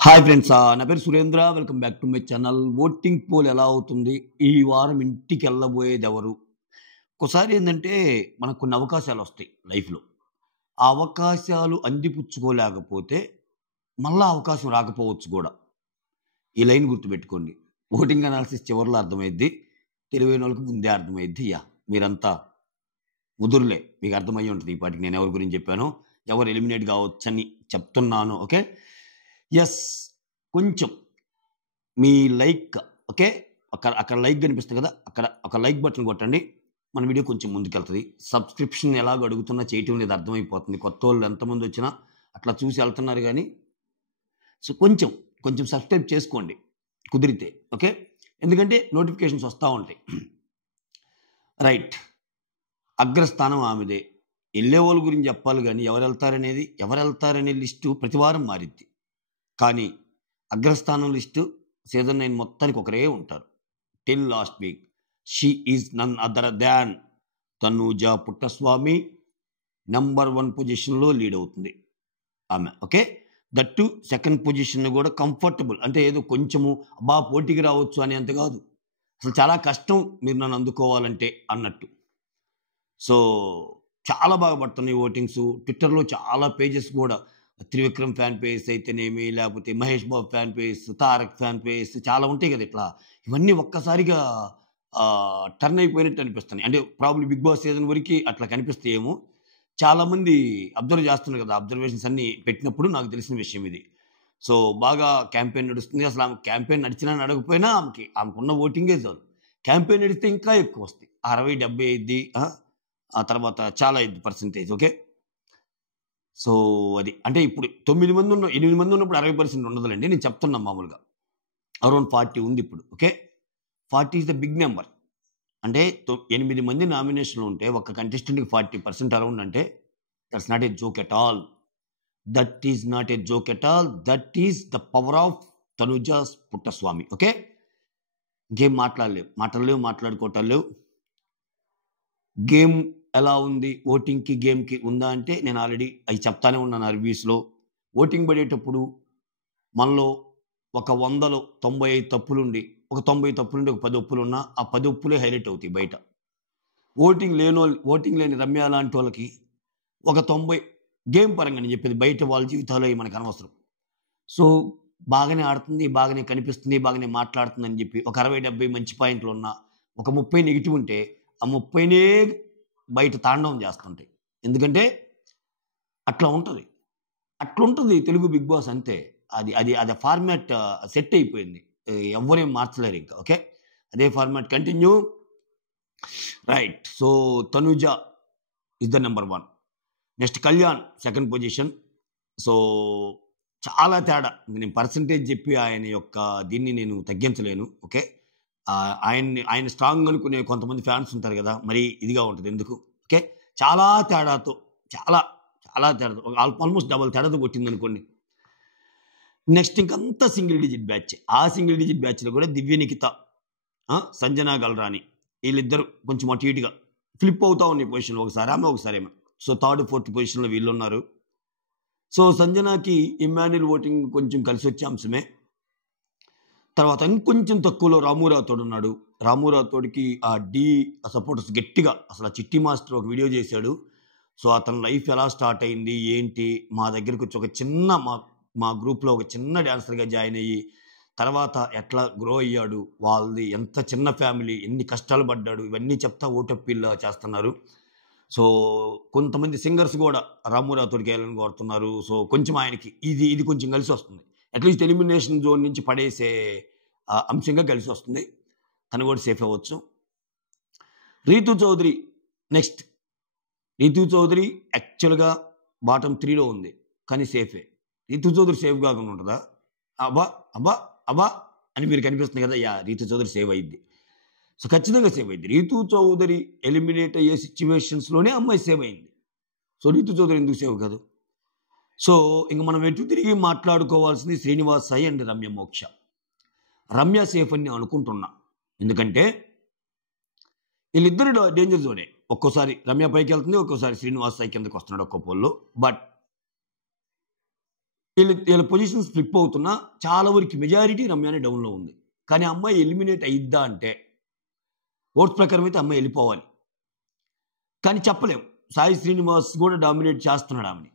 Hi friends, నా పేరు Surendra. Welcome back to my channel. Voting poll ఎలా అవుతుంది, ఈ వారం ఇంటికి వెళ్ళబోయేది ఎవరు? ఒకసారి ఏంటంటే మనకు కొన్ని అవకాశాలు వస్తాయి లైఫ్లో. ఆ అవకాశాలు అందిపుచ్చుకోలేకపోతే మళ్ళా అవకాశం రాకపోవచ్చు కూడా. ఈ లైన్ గుర్తుపెట్టుకోండి. ఓటింగ్ అనాలిసిస్ చివరిలో అర్థమైద్ది, తెలివైన వాళ్ళకి ముందే అర్థమైద్ది. మీరంతా ముదురులే, మీకు అర్థమయ్యి ఉంటుంది ఈ పాటికి నేను ఎవరి గురించి చెప్పాను, ఎవరు ఎలిమినేట్ కావచ్చని చెప్తున్నాను. ఓకే, ఎస్, కొంచెం మీ లైక్, ఓకే, అక్కడ లైక్ కనిపిస్తుంది కదా, అక్కడ ఒక లైక్ బటన్ కొట్టండి. మన వీడియో కొంచెం ముందుకెళ్తుంది. సబ్స్క్రిప్షన్ ఎలాగ అడుగుతున్నా చేయటం లేదు, అర్థమైపోతుంది. కొత్త వాళ్ళు ఎంతమంది వచ్చినా అట్లా చూసి వెళ్తున్నారు కానీ, సో కొంచెం సబ్స్క్రైబ్ చేసుకోండి కుదిరితే, ఓకే, ఎందుకంటే నోటిఫికేషన్స్ వస్తూ ఉంటాయి. రైట్, అగ్రస్థానం ఆమెదే. వెళ్ళే వాళ్ళ గురించి చెప్పాలి కానీ ఎవరు వెళ్తారనే లిస్టు ప్రతివారం మారిద్ది. కానీ అగ్రస్థానం లిస్టు సీజన్ 9 మొత్తానికి ఒకరే ఉంటారు. Till last week she is none other than Tanuja Puttaswamy. Number 1 పొజిషన్లో లీడ్ అవుతుంది ఆమె. ఓకే, దట్టు సెకండ్ పొజిషన్ కూడా కంఫర్టబుల్, అంటే ఏదో కొంచెము పోటీకి రావచ్చు అని అంత కాదు, అసలు చాలా కష్టం మీరు నన్ను అందుకోవాలంటే అన్నట్టు. సో చాలా బాగా పడుతున్నాయి ఓటింగ్స్. ట్విట్టర్లో చాలా పేజెస్ కూడా, త్రివిక్రమ్ ఫ్యాన్ పేజ్ అయితేనేమి, లేకపోతే Mahesh Babu fan page, Tarak fan page, చాలా ఉంటాయి కదా. ఇట్లా ఇవన్నీ ఒక్కసారిగా టర్న్ అయిపోయినట్టు అనిపిస్తున్నాయి. అంటే ప్రాబ్లీ బిగ్ బాస్ సీజన్ వరకు అట్లా కనిపిస్తాయేమో. చాలామంది అబ్జర్వ్ చేస్తున్నారు కదా, అబ్జర్వేషన్స్ అన్నీ పెట్టినప్పుడు నాకు తెలిసిన విషయం ఇది. సో బాగా క్యాంపెయిన్ నడుస్తుంది. అసలు ఆమె క్యాంపెయిన్ నడిచినా నడకపోయినా ఆమెకున్న ఓటింగే చాలు. క్యాంపెయిన్ నడిస్తే ఇంకా ఎక్కువ వస్తాయి, 60-70 అయింది. ఆ తర్వాత చాలా అయింది పర్సంటేజ్. ఓకే, సో అది అంటే ఇప్పుడు 8 మంది ఉన్నప్పుడు 60% ఉండదులేండి, నేను చెప్తున్నా మామూలుగా. అరౌండ్ 40 ఉంది ఇప్పుడు. Okay, 40 is the big number. అంటే 8 మంది నామినేషన్లు ఉంటే ఒక కంటెస్టెంట్కి 40% అరౌండ్ అంటే that's not a joke at all. That is not a joke at all. That is the power of Tanuja Puttaswamy. Okay, ఇంకేం మాట్లాడుకోవటాలు. గేమ్ ఎలా ఉంది, ఓటింగ్కి గేమ్కి ఉందా అంటే నేను ఆల్రెడీ అవి చెప్తానే ఉన్నాను రివ్యూస్లో. ఓటింగ్ పడేటప్పుడు మనలో ఒక 100లో 95 తప్పులుండి, ఒక 90 తప్పులుండి, ఒక 10 ఒప్పులు ఉన్నా ఆ 10 ఒప్పులే హైలైట్ అవుతాయి బయట. ఓటింగ్ లేని రమ్య లాంటి వాళ్ళకి ఒక 90 గేమ్ పరంగా నేను చెప్పేది, బయట వాళ్ళ జీవితాలు మనకు అనవసరం. సో బాగానే ఆడుతుంది, బాగానే కనిపిస్తుంది, బాగానే మాట్లాడుతుంది అని చెప్పి ఒక 60-70 మంచి పాయింట్లు ఉన్నా, ఒక 30 నెగిటివ్ ఉంటే ఆ 30నే బయట తాండవం చేస్తుంటాయి. ఎందుకంటే అట్లుంటుంది తెలుగు బిగ్ బాస్. అంతే, అది ఫార్మాట్ సెట్ అయిపోయింది, ఎవరేం మార్చలేరు ఇంకా. ఓకే, అదే format continue. Right, so Tanuja is the number 1. Next Kalyan second position. So చాలా తేడా, నేను పర్సంటేజ్ చెప్పి ఆయన యొక్క దీన్ని నేను తగ్గించలేను. ఓకే, ఆయన స్ట్రాంగ్ అనుకునే కొంతమంది ఫ్యాన్స్ ఉంటారు కదా, మరి ఇదిగా ఉంటుంది ఎందుకు. ఓకే, చాలా తేడాతో ఆల్మోస్ట్ డబల్ తేడాతో కొట్టింది అనుకోండి. నెక్స్ట్ ఇంకంతా సింగిల్ డిజిట్ బ్యాచ్. ఆ సింగిల్ డిజిట్ బ్యాచ్లో కూడా దివ్య నిఖిత, సంజనా గల్రాని, వీళ్ళిద్దరు కొంచెం అటు ఇటుగా ఫ్లిప్ అవుతా ఉన్నాయి పొజిషన్లో, ఒకసారి ఆమె ఒకసారి ఏమో. సో 3rd 4th పొజిషన్లో వీళ్ళు ఉన్నారు. సో సంజనాకి ఇమ్మాన్యుల్ ఓటింగ్ కొంచెం కలిసి వచ్చే అంశమే. తర్వాత ఇంకొంచెం తక్కువలో రామూరాథోడ్ ఉన్నాడు. రామూరాథోడ్కి ఆ సపోర్టర్స్ గట్టిగా, అసలు చిట్టి మాస్టర్ ఒక వీడియో చేశాడు. సో అతని లైఫ్ ఎలా స్టార్ట్ అయింది ఏంటి, మా దగ్గరకు వచ్చి ఒక చిన్న మా గ్రూప్లో ఒక చిన్న డాన్సర్గా జాయిన్ అయ్యి తర్వాత ఎట్లా గ్రో అయ్యాడు, వాళ్ళది ఎంత చిన్న ఫ్యామిలీ, ఎన్ని కష్టాలు పడ్డాడు, ఇవన్నీ చెప్తా ఓటప్పీల్లా చేస్తున్నారు. సో కొంతమంది సింగర్స్ కూడా రామూరాథోడ్కి వెళ్ళని కోరుతున్నారు. సో కొంచెం ఆయనకి ఇది కొంచెం కలిసి వస్తుంది, అట్లీస్ట్ ఎలిమినేషన్ జోన్ నుంచి పడేసే అంశంగా కలిసి వస్తుంది. తను కూడా సేఫ్ అవ్వచ్చు. రీతు చౌదరి నెక్స్ట్. రీతు చౌదరి యాక్చువల్గా బాటమ్ 3లో ఉంది, కానీ సేఫే. రీతు చౌదరి సేఫ్ కాకుండా ఉంటుందా? అబ్బా అని మీరు కనిపిస్తుంది కదా, రీతు చౌదరి సేవ్ అయ్యింది. సో ఖచ్చితంగా సేవ్ అయింది. రీతు చౌదరి ఎలిమినేట్ అయ్యే సిచ్యువేషన్స్లోనే అమ్మాయి సేవ్ అయింది. సో రీతు చౌదరి ఎందుకు సేవ్ కాదు? సో ఇంక మనం ఎటు తిరిగి మాట్లాడుకోవాల్సింది శ్రీనివాస్ సాయి అండ్ రమ్య మోక్ష. రమ్య సేఫ్ అని అనుకుంటున్నా, ఎందుకంటే వీళ్ళిద్దరు డేంజర్ జోనే. ఒక్కోసారి రమ్య పైకి వెళ్తుంది, ఒక్కోసారి శ్రీనివాస్ సాయి కిందకి వస్తున్నాడు ఒక్కో పోల్లో. బట్ వీళ్ళ పొజిషన్స్ ఫ్లిప్ అవుతున్నా చాలా వరకు మెజారిటీ రమ్యానే డౌన్లో ఉంది. కానీ అమ్మాయి ఎలిమినేట్ అయిద్దా అంటే ఓట్స్ ప్రకారం అయితే అమ్మాయి వెళ్ళిపోవాలి. కానీ చెప్పలేం. సాయి శ్రీనివాస్ కూడా డామినేట్ చేస్తున్నాడు ఆమెని.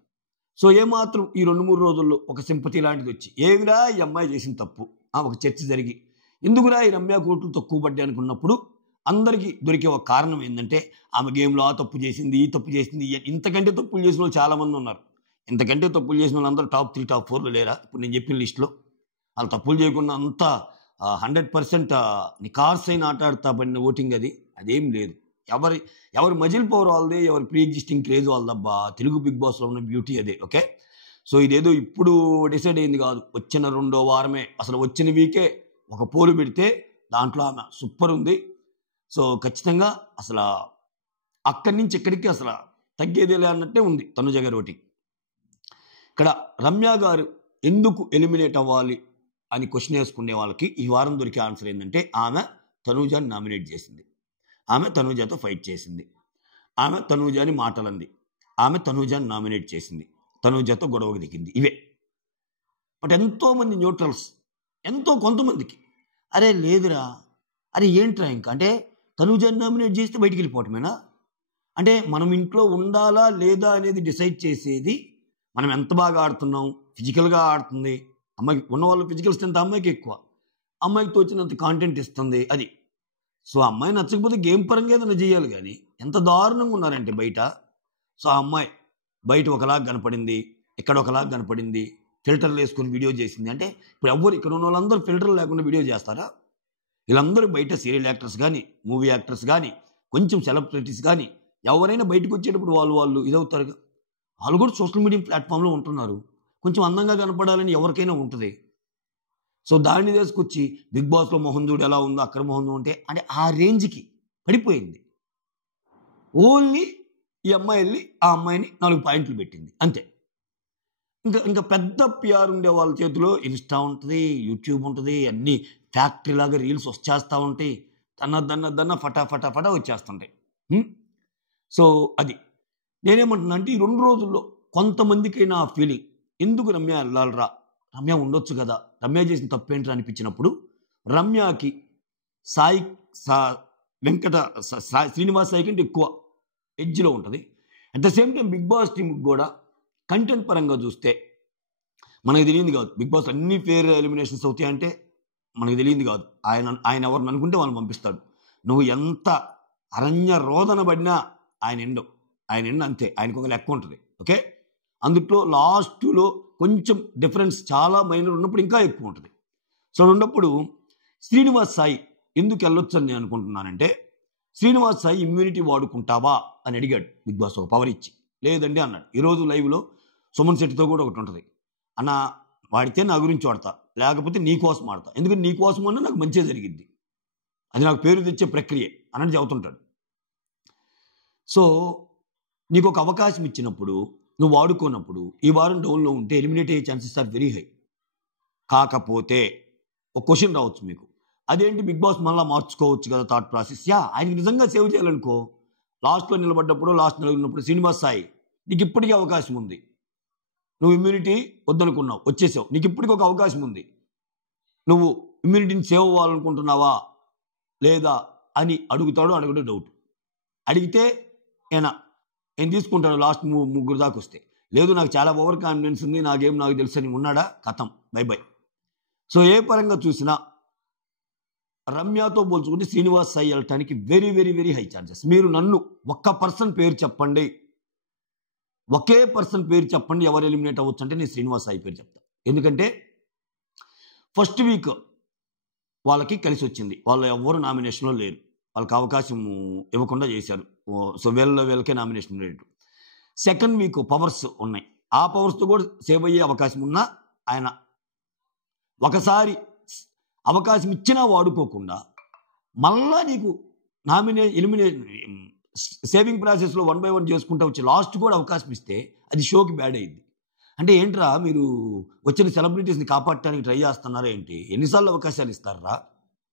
సో ఏమాత్రం ఈ 2-3 రోజుల్లో ఒక సింపతి లాంటిది వచ్చి ఏమిరా ఈ అమ్మాయి చేసిన తప్పు ఒక చర్చ జరిగి ఎందుకురా ఈ రమ్య కోట్లు తక్కువ పడ్డాయి అనుకున్నప్పుడు అందరికీ దొరికే ఒక కారణం ఏంటంటే ఆమె గేమ్లో ఆ తప్పు చేసింది, ఈ తప్పు చేసింది, ఇంతకంటే తప్పులు చేసిన వాళ్ళు చాలామంది ఉన్నారు. ఇంతకంటే తప్పులు చేసిన వాళ్ళందరూ టాప్ 3, టాప్ 4లో లేరా? ఇప్పుడు నేను చెప్పిన లిస్టులో వాళ్ళు తప్పులు చేయకుండా అంతా 100% నికార్సైన ఆట ఆడుతా పడిన ఓటింగ్ అదేం లేదు. ఎవరి మజిల్ పవర్ వాళ్ళదే, ఎవరి ప్రీ ఎగ్జిస్టింగ్ క్రేజ్ వాళ్ళదబ్బా. తెలుగు బిగ్ బాస్లో ఉన్న బ్యూటీ అదే. ఓకే, సో ఇదేదో ఇప్పుడు డిసైడ్ అయింది కాదు, వచ్చిన 2వ వారమే, అసలు వచ్చిన వీకే ఒక పోలు పెడితే దాంట్లో ఆమె సూపర్ ఉంది. సో ఖచ్చితంగా అసలు అక్కడి నుంచి ఇక్కడికి అసలు తగ్గేదేలే అన్నట్టే ఉంది తనుజ గారి ఓటింగ్. ఇక్కడ రమ్య గారు ఎందుకు ఎలిమినేట్ అవ్వాలి అని క్వశ్చన్ వేసుకునే వాళ్ళకి ఈ వారం దొరికే ఆన్సర్ ఏంటంటే ఆమె తనూజాని నామినేట్ చేసింది, ఆమె తనూజాతో ఫైట్ చేసింది, ఆమె తనూజాని మాటలంది, ఆమె తనూజాని నామినేట్ చేసింది, తనూజాతో గొడవకు దిగింది. ఇవే. బట్ ఎంతోమంది న్యూట్రల్స్, కొంతమందికి అరే లేదురా, అరే ఏంట్రా ఇంకా అంటే తనూజాని నామినేట్ చేస్తే బయటికి వెళ్ళిపోవటమేనా? అంటే మనం ఇంట్లో ఉండాలా లేదా అనేది డిసైడ్ చేసేది మనం ఎంత బాగా ఆడుతున్నాం, ఫిజికల్గా ఆడుతుంది అమ్మాయికి. ఉన్న వాళ్ళు ఫిజికల్ స్ట్రెంత్ అమ్మాయికి ఎక్కువ, అమ్మాయికి తోచినంత కాంటెంట్ ఇస్తుంది అది. సో అమ్మాయి నచ్చకపోతే గేమ్ పరంగా ఏదైనా చేయాలి. కానీ ఎంత దారుణంగా ఉన్నారంటే బయట. సో ఆ అమ్మాయి బయట ఒకలాగా కనపడింది, ఇక్కడ ఒకలాగా కనపడింది, ఫిల్టర్లు వేసుకొని వీడియో చేసింది. అంటే ఇప్పుడు ఎవ్వరు ఇక్కడ ఉన్న వాళ్ళందరూ ఫిల్టర్లు లేకుండా వీడియో చేస్తారా? వీళ్ళందరూ బయట సీరియల్ యాక్టర్స్ కానీ, మూవీ యాక్టర్స్ కానీ, కొంచెం సెలబ్రిటీస్ కానీ ఎవరైనా బయటకు వచ్చేటప్పుడు వాళ్ళు ఇదవుతారుగా. వాళ్ళు కూడా సోషల్ మీడియా ప్లాట్ఫామ్లో ఉంటున్నారు. కొంచెం అందంగా కనపడాలని ఎవరికైనా ఉంటుంది. సో దాన్ని తీసుకొచ్చి బిగ్ బాస్లో మొహం చూడు ఎలా ఉందో అక్కడ మొహం ఉంటే అంటే ఆ రేంజ్కి పడిపోయింది. ఓన్లీ ఈ అమ్మాయి వెళ్ళి ఆ అమ్మాయిని 4 పాయింట్లు పెట్టింది అంతే. ఇంకా పెద్ద పిఆర్ ఉండే వాళ్ళ చేతిలో ఇన్స్టా ఉంటుంది, యూట్యూబ్ ఉంటుంది, అన్నీ ఫ్యాక్టరీ లాగా రీల్స్ వచ్చేస్తూ ఉంటాయి. దన్న ఫటా వచ్చేస్తుంటాయి. సో అది నేనేమంటున్నా అంటే ఈ 2 రోజుల్లో కొంతమందికైనా ఆ ఫీలింగ్, ఎందుకు రమ్య వెళ్ళాలరా, రమ్య ఉండొచ్చు కదా, రమ్య చేసిన తప్పేంట్రా అనిపించినప్పుడు రమ్యకి శ్రీనివాస్ సాయి కంటే ఎక్కువ ఎడ్జ్లో ఉంటుంది. At the same time big boss టీంకి కూడా కంటెంట్ పరంగా చూస్తే మనకు తెలియంది కాదు. బిగ్ బాస్ అన్ని ఫేర్ ఎలిమినేషన్స్ అవుతాయి అంటే మనకు తెలియంది కాదు. ఆయన ఎవరిని అనుకుంటే వాళ్ళని పంపిస్తాడు. నువ్వు ఎంత అరణ్య రోదన పడినా ఆయన ఎండు అంతే. ఆయనకు ఒక లెక్క ఉంటుంది. ఓకే, అందుట్లో లాస్ట్లో కొంచెం డిఫరెన్స్ చాలా మైనర్ ఉన్నప్పుడు ఇంకా ఎక్కువ ఉంటుంది. సో ఉన్నప్పుడు శ్రీనివాస్ సాయి ఎందుకు వెళ్ళొచ్చు అని నేను అనుకుంటున్నానంటే, శ్రీనివాస్ సాయి ఇమ్యూనిటీ వాడుకుంటావా అని అడిగాడు బిగ్ బాస్ ఒక పవర్ ఇచ్చి. లేదండి అన్నాడు. ఈరోజు లైవ్లో సుమన్ శెట్టితో కూడా ఒకటి ఉంటుంది, అన్న వాడితే నా గురించి వాడతా, లేకపోతే నీ కోసం ఆడతా, ఎందుకంటే నీ కోసం అన్నా నాకు మంచిగా జరిగింది, అది నాకు పేరు తెచ్చే ప్రక్రియ అన్నట్టు చెబుతుంటాడు. సో నీకు ఒక అవకాశం ఇచ్చినప్పుడు నువ్వు వాడుకోనప్పుడు ఈ వారం డౌన్లో ఉంటే ఎలిమినేట్ అయ్యే ఛాన్సెస్ ఆర్ వెరీ హై. కాకపోతే ఒక క్వశ్చన్ రావచ్చు మీకు, అదేంటి బిగ్ బాస్ మళ్ళీ మార్చుకోవచ్చు కదా థాట్ ప్రాసెస్. ఆయనకి నిజంగా సేవ్ చేయాలనుకో, లాస్ట్లో నిలబడ్డప్పుడు, లాస్ట్ నిలబడినప్పుడు శ్రీనివాస్ సాయి నీకు ఇప్పటికీ అవకాశం ఉంది, నువ్వు ఇమ్యూనిటీ వద్దనుకున్నావు, వచ్చేసావు, నీకు ఇప్పటికీ ఒక అవకాశం ఉంది, నువ్వు ఇమ్యూనిటీని సేవ్ అవ్వాలనుకుంటున్నావా లేదా అని అడగడం డౌట్. అడిగితే ఏం తీసుకుంటాడు లాస్ట్ 3 దాకా వస్తే, లేదు నాకు చాలా ఓవర్ కాన్ఫిడెన్స్ ఉంది, నాకేం నాకు తెలుసు అని ఉన్నాడా, కథం, బై. సో ఏ పరంగా చూసినా రమ్యతో పోల్చుకుంటే శ్రీనివాస్ సాయి వెళ్ళటానికి very very very high chances. మీరు నన్ను ఒక్క పర్సన్ పేరు చెప్పండి, ఒకే పర్సన్ పేరు చెప్పండి ఎవరు ఎలిమినేట్ అవ్వచ్చు అంటే నేను శ్రీనివాస్ సాయి పేరు చెప్తాను. ఎందుకంటే ఫస్ట్ వీక్ వాళ్ళకి కలిసి వచ్చింది, వాళ్ళు ఎవరు నామినేషన్లో లేరు, వాళ్ళకి అవకాశం ఇవ్వకుండా చేశారు. సో వీళ్ళకే nomination rate. Second week powers ఉన్నాయి, ఆ పవర్స్తో కూడా సేవ్ అయ్యే అవకాశం ఉన్నా ఆయన ఒకసారి అవకాశం ఇచ్చినా వాడుకోకుండా మళ్ళా నీకు సేవింగ్ ప్రాసెస్లో 1 by 1 చేసుకుంటూ వచ్చి లాస్ట్ కూడా అవకాశం ఇస్తే అది షోకి బ్యాడ్ అయింది. అంటే ఏంట్రా మీరు వచ్చిన సెలబ్రిటీస్ని కాపాడటానికి ట్రై చేస్తున్నారా ఏంటి, ఎన్నిసార్లు అవకాశాలు ఇస్తారా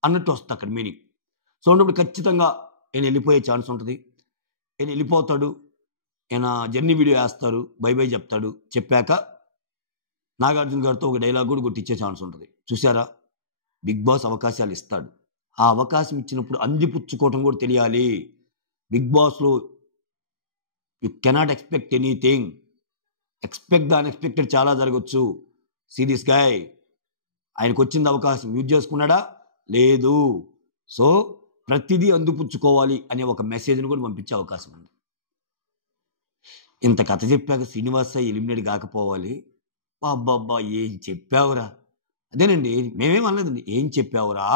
అన్నట్టు వస్తుంది అక్కడ మీనింగ్. సో ఉన్నప్పుడు ఖచ్చితంగా ఆయన వెళ్ళిపోయే ఛాన్స్ ఉంటుంది. ఆయన వెళ్ళిపోతాడు, ఆయన జర్నీ వీడియో వేస్తారు, బై చెప్తాడు, చెప్పాక నాగార్జున గారితో ఒక డైలాగ్ కూడా కొట్టించే ఛాన్స్ ఉంటుంది. చూసారా, బిగ్ బాస్ అవకాశాలు ఇస్తాడు. ఆ అవకాశం ఇచ్చినప్పుడు అందిపుచ్చుకోవటం కూడా తెలియాలి. బిగ్ బాస్లో you cannot expect anything. Expect the unexpected చాలా జరగచ్చు. సీ దిస్ గాయ్, ఆయనకు వచ్చింది అవకాశం యూజ్ చేసుకున్నాడా? లేదు. సో ప్రతిదీ అందిపుచ్చుకోవాలి అనే ఒక మెసేజ్ని కూడా పంపించే అవకాశం ఉంది. ఇంత కథ చెప్పాక శ్రీనివాస్ సాయి ఎలిమినేట్ కాకపోవాలి. అబ్బబ్బా, ఏం చెప్పావురా! అదేనండి, మేమేం అనలేదండి, ఏం చెప్పావురా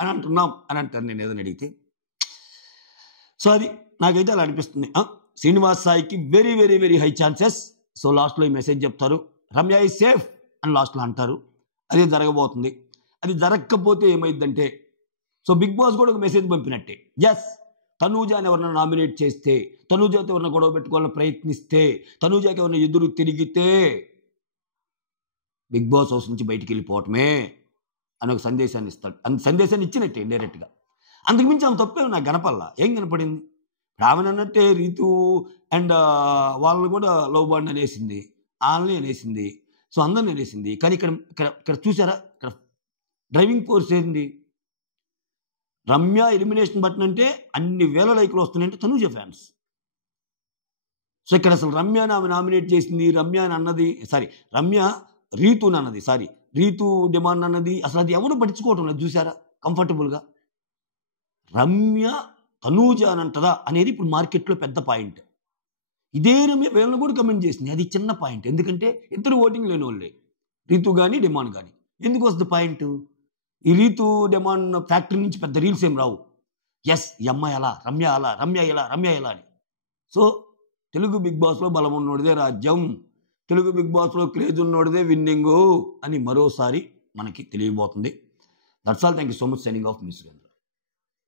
అని అంటున్నాం అని అంటారు నేను ఏదైనా అడిగితే. సో అది నాకైతే అలా అనిపిస్తుంది. శ్రీనివాస్ సాయికి very very very high chances. So లాస్ట్లో ఈ మెసేజ్ చెప్తారు, రమ్య ఈజ్ సేఫ్ అని లాస్ట్లో అంటారు. అదే జరగబోతుంది. అది జరగకపోతే ఏమైందంటే, సో బిగ్ బాస్ కూడా ఒక మెసేజ్ పంపినట్టే. ఎస్, తనూజాని ఎవరన్నా నామినేట్ చేస్తే, తనూజాతో ఎవరన్నా గొడవ పెట్టుకోవాలని ప్రయత్నిస్తే, తనూజాకి ఎవరన్నా ఎదురు తిరిగితే బిగ్ బాస్ హౌస్ నుంచి బయటికి వెళ్ళిపోవటమే అని ఒక సందేశాన్ని ఇస్తాడు. సందేశాన్ని ఇచ్చినట్టే ఇండైరెక్ట్గా. అంతకుమించి ఆమె తప్పే నాకు కనపల్లా. ఏం కనపడింది? ఆమెను అన్నట్టే రీతు అండ్ వాళ్ళని కూడా లవ్ బాండ్ అనేసింది, వాళ్ళని అనేసింది, సో అందరిని అనేసింది. కానీ ఇక్కడ ఇక్కడ ఇక్కడ చూసారా, ఇక్కడ డ్రైవింగ్ ఫోర్స్ ఏంది? రమ్య ఎలిమినేషన్ బటన్ అంటే అన్ని వేల లైకులు వస్తున్నాయంటే తనూజ ఫ్యాన్స్. సో ఇక్కడ అసలు రమ్యని ఆమె నామినేట్ చేసింది, రమ్య అని అన్నది, రమ్య రీతుని అన్నది, రీతు డిమాండ్ అన్నది, అసలు అది ఎవరు పట్టించుకోవటం లేదు. చూసారా కంఫర్టబుల్గా. రమ్య తనూజ అని అంటదా అనేది ఇప్పుడు మార్కెట్లో పెద్ద పాయింట్. ఇదే రమ్య వీళ్ళని కూడా కమెంట్ చేసింది, అది చిన్న పాయింట్. ఎందుకంటే ఇద్దరు ఓటింగ్ లేని వాళ్ళే, రీతు కానీ డిమాండ్ కానీ. ఎందుకు వస్తుంది పాయింట్? ఈ రీతు డిమాండ్ ఫ్యాక్టరీ నుంచి పెద్ద రీల్స్ ఏం రావు. ఎస్, ఈ అమ్మాయి అలా, రమ్య అలా, రమ్య ఇలా, రమ్య ఇలా అని. సో తెలుగు బిగ్ బాస్లో బలం ఉన్నోడిదే రాజ్యం, తెలుగు బిగ్ బాస్లో క్రేజ్ ఉన్నోడిదే విన్నింగు అని మరోసారి మనకి తెలియబోతుంది. That's all. Thank you so much. Signing off మీ సురేంద్ర.